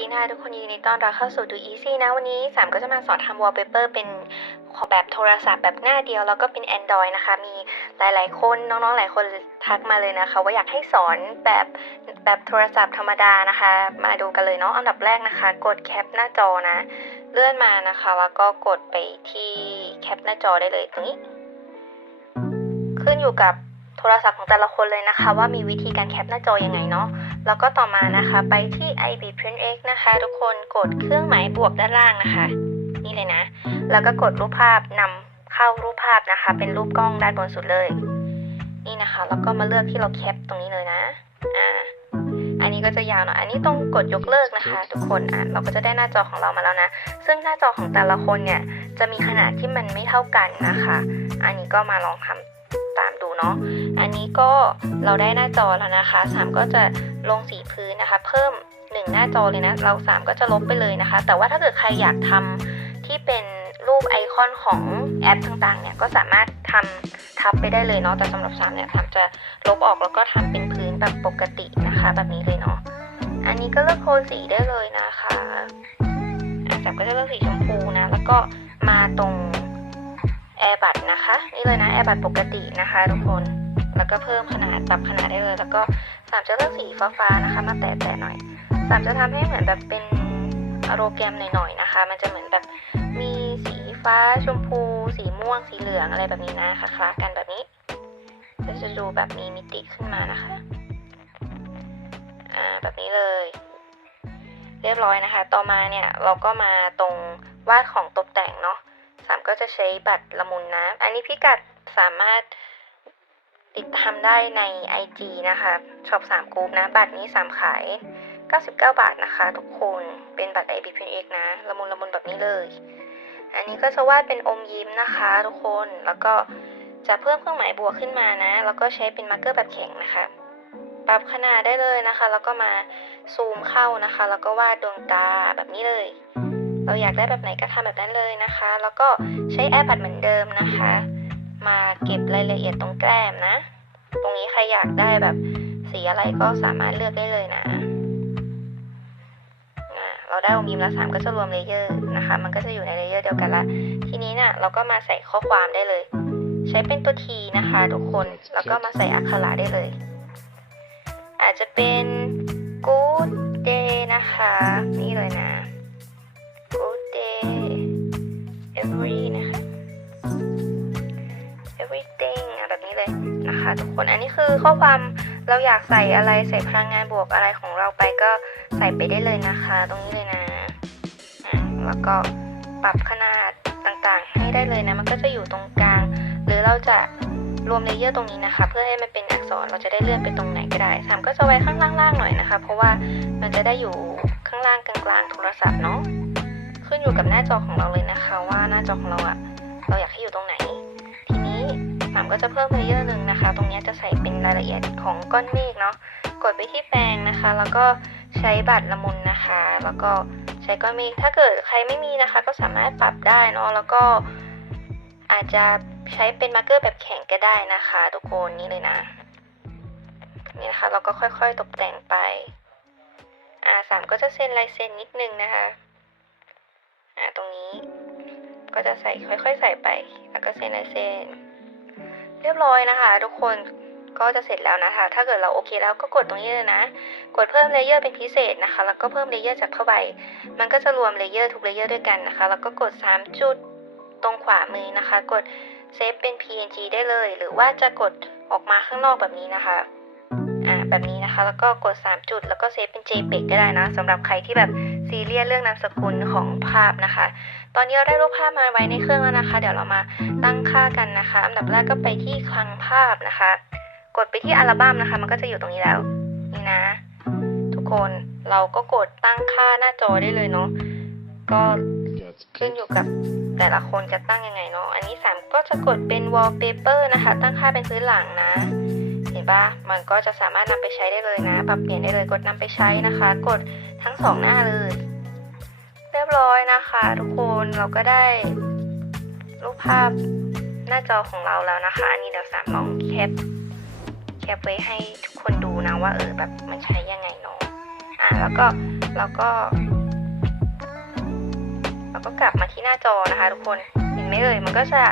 ดีนะคะทุกคนยินดีต้อนรับเข้าสู่ดู Easy นะ วันนี้สามก็จะมาสอนทำ wallpaper เป็นของแบบโทรศัพท์แบบหน้าเดียว แล้วก็เป็น Android นะคะ มีหลายๆ คนน้องๆ หลายคนทักมาเลยนะคะ ว่าอยากให้สอนแบบแบบโทรศัพท์ธรรมดานะคะ มาดูกันเลยเนาะอันดับแรกนะคะ กดแคปหน้าจอนะ เลื่อนมานะคะ แล้วก็กดไปที่แคปหน้าจอได้เลยตรงนี้ ขึ้นอยู่กับ โทรศัพท์ของแต่ละคนเลยนะคะ ว่ามีวิธีการแคปหน้าจอยังไงเนาะแล้วก็ต่อมานะคะ ไปที่ IB Print X นะคะ ทุกคนกดเครื่องหมายบวกด้านล่างนะคะ นี่เลยนะ แล้วก็กดรูปภาพนำเข้ารูปภาพนะคะ เป็นรูปกล้องด้านบนสุดเลย นี่นะคะ แล้วก็มาเลือกที่เราแคปตรงนี้เลยนะอ่าอันนี้ก็จะยาวหน่อย อันนี้ต้องกดยกเลิกนะคะ ทุกคน อะ เราก็จะได้หน้าจอของเรามาแล้วนะ ซึ่งหน้าจอของแต่ละคนเนี่ย จะมีขนาดที่มันไม่เท่ากันนะคะ อันนี้ก็มาลองทำตามดู เนาะ อันนี้ก็เราได้หน้าจอแล้วนะคะสามก็จะลงสีพื้นนะคะ เพิ่มหนึ่งหน้าจอเลยนะ เราสามก็จะลบไปเลยนะคะ แต่ว่าถ้าเกิดใครอยากทำที่เป็นรูปไอคอนของแอปต่างๆเนี่ย ก็สามารถทำทับไปได้เลยเนาะ แต่สำหรับสามเนี่ยสามจะลบออกแล้วก็ทำเป็นพื้นแบบปกตินะคะ แบบนี้เลยเนาะ อันนี้ก็เลือกโทนสีได้เลยนะคะอะสามก็จะเลือกสีชมพูนะ แล้วก็มาตรง แอร์บัตนะคะนี่เลยนะแอร์บัตปกตินะคะทุกคนแล้วก็เพิ่มขนาดปรับขนาดได้เลย แล้วก็สามจะเลือกสีฟ้าๆนะคะ มาแตะๆหน่อยสามจะทำให้เหมือนแบบเป็นโรแกรมหน่อยๆนะคะ มันจะเหมือนแบบมีสีฟ้าชมพู สีม่วงสีเหลืองอะไรแบบนี้นะคล้าๆกันแบบนี้ก็จะดูแบบมีมิติขึ้นมานะคะอ่าแบบนี้เลย เรียบร้อยนะคะ ต่อมาเนี่ยเราก็มาตรงวาดของตกแต่งเนาะ ก็จะใช้บัตรละมุนนะ อันนี้พิกัดสามารถติดตามได้ใน IG นะคะช็อปสามกรุ๊ปนะ บัตรนี้สามขาย 99 บาทนะคะ ทุกคนเป็นบัตร i b p n x นะ ละมุนละมุนแบบนี้เลย อันนี้ก็จะวาดเป็นอมยิ้มนะคะ ทุกคนแล้วก็จะเพิ่มเครื่องหมายบวกขึ้นมานะ แล้วก็ใช้เป็นมาร์กเกอร์แบบแข็งนะคะ ปรับขนาดได้เลยนะคะ แล้วก็มาซูมเข้านะคะ แล้วก็วาดดวงตาแบบนี้เลย เราอยากได้แบบไหนก็ทำแบบนั้นเลยนะคะ แล้วก็ใช้แอปบัตเหมือนเดิมนะคะ มาเก็บรายละเอียดตรงแก้มนะ ตรงนี้ใครอยากได้แบบสีอะไรก็สามารถเลือกได้เลยนะเราได้อมยิ้มแล้วสามก็จะรวมเลเยอร์นะคะ มันก็จะอยู่ในเลเยอร์เดียวกันละ ทีนี้นี่ยเราก็มาใส่ข้อความได้เลย ใช้เป็นตัวทีนะคะทุกคน แล้วก็มาใส่อักขระได้เลย อาจจะเป็น good นะคะทุกคนอันนี้คือข้อความเราอยากใส่อะไรใส่พลังงานบวกอะไรของเราไปก็ใส่ไปได้เลยนะคะ ตรงนี้เลยนะแล้วก็ปรับขนาดต่างๆ ให้ได้เลยนะ มันก็จะอยู่ตรงกลาง หรือเราจะรวมเลเยอร์ตรงนี้นะคะ เพื่อให้มันเป็นอักษรเราจะได้เลื่อนไปตรงไหนก็ได้สามก็จะไว้ข้างล่างๆหน่อยนะคะ เพราะว่ามันจะได้อยู่ข้างล่างกลางๆโทรศัพท์เนาะขึ้นอยู่กับหน้าจอของเราเลยนะคะ ว่าหน้าจอของเราอะเราอยากให้อยู่ตรงไหนามก็จะเพิ่มเลเยอร์หนึ่งนะคะ ตรงนี้จะใส่เป็นรายละเอียดของก้อนเมฆเนาะ กดไปที่แปรงนะคะ แล้วก็ใช้บัตรละมุนนะคะ แล้วก็ใช้ก้อนเมฆ ถ้าเกิดใครไม่มีนะคะ ก็สามารถปรับได้เนาะ แล้วก็อาจจะใช้เป็นมาร์กเกอร์แบบแข็งก็ได้นะคะ ทุกคนนี่เลยนะ นี่นะคะ เราก็ค่อยๆตกแต่งไป อ่าสามก็จะเซ็นลายเซ็นนิดนึงนะคะ อ่าตรงนี้ก็จะใส่ค่อยๆ ใส่ไป แล้วก็เซ็นลายเซ็น เรียบร้อยนะคะ ทุกคนก็จะเสร็จแล้วนะคะ ถ้าเกิดเราโอเคแล้วก็กดตรงนี้เลยนะ กดเพิ่มเลเยอร์เป็นพิเศษนะคะ แล้วก็เพิ่มเลเยอร์จากผ้าใบ มันก็จะรวมเลเยอร์ทุกเลเยอร์ด้วยกันนะคะ แล้วก็กด 3 จุดตรงขวามือนะคะ กดเซฟเป็น PNG ได้เลย หรือว่าจะกดออกมาข้างนอกแบบนี้นะคะ อ่า แบบนี้นะคะ แล้วก็กด 3 จุด แล้วก็เซฟเป็น JPEG ก็ได้นะสำหรับใครที่แบบ ซีเรียสเรื่องนามสกุลของภาพนะคะ ตอนนี้เราได้รูปภาพมาไว้ในเครื่องแล้วนะคะ เดี๋ยวเรามาตั้งค่ากันนะคะ อันดับแรกก็ไปที่คลังภาพนะคะ กดไปที่อัลบั้มนะคะ มันก็จะอยู่ตรงนี้แล้วนี่นะ ทุกคนเราก็กดตั้งค่าหน้าจอได้เลยเนาะก็ขึ้นอยู่กับแต่ละคนจะตั้งยังไงเนาะอันนี้สามก็จะกดเป็น wallpaper นะคะ ตั้งค่าเป็นพื้นหลังนะ ห็นปะมันก็จะสามารถนำไปใช้ได้เลยนะ ปรับเปลี่ยนได้เลยกดนำไปใช้นะคะ กดทั้งสองหน้าเลย เรียบร้อยนะคะ ทุกคนเราก็ได้ รูปภาพหน้าจอของเราแล้วนะคะ อันนี้เดี๋ยวสามลองแคปแคปไว้ให้ทุกคนดูนะว่าเออแบบมันใช้ยังไงเนาะอะแล้วก็เราก็แล้วก็กลับมาที่หน้าจอนะคะ ทุกคนเห็นไหมเอ่ยมันก็จะ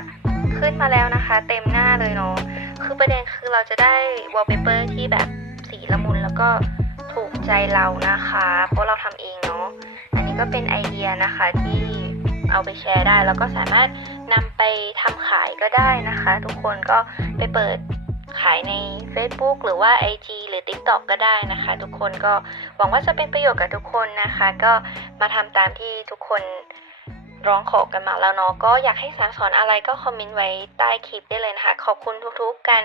ขึ้นมาแล้วนะคะ เต็มหน้าเลยเนาะ คือประเด็นคือเราจะได้วอลเปเปอร์ที่แบบสีละมุนแล้วก็ถูกใจเรานะคะ เพราะเราทำเองเนาะ อันนี้ก็เป็นไอเดียนะคะที่เอาไปแชร์ได้ แล้วก็สามารถนำไปทำขายก็ได้นะคะ ทุกคนก็ไปเปิดขายใน Facebook หรือว่า IG หรือ TikTok ก็ได้นะคะ ทุกคนก็หวังว่าจะเป็นประโยชน์กับทุกคนนะคะ ก็มาทำตามที่ทุกคน ร้องขอกันมาแล้วเนาะก็อยากให้สามสอนอะไรก็คอมเมนต์ไว้ใต้คลิปได้เลยนะคะ ขอบคุณทุกๆการ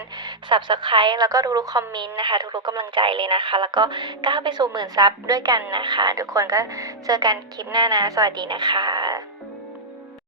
subscribe แล้วก็ทุกๆคอมเมนต์นะคะทุกๆกำลังใจเลยนะคะ แล้วก็ก้าวไปสู่หมื่นซับด้วยกันนะคะ ทุกคนก็เจอกันคลิปหน้านะ สวัสดีนะคะ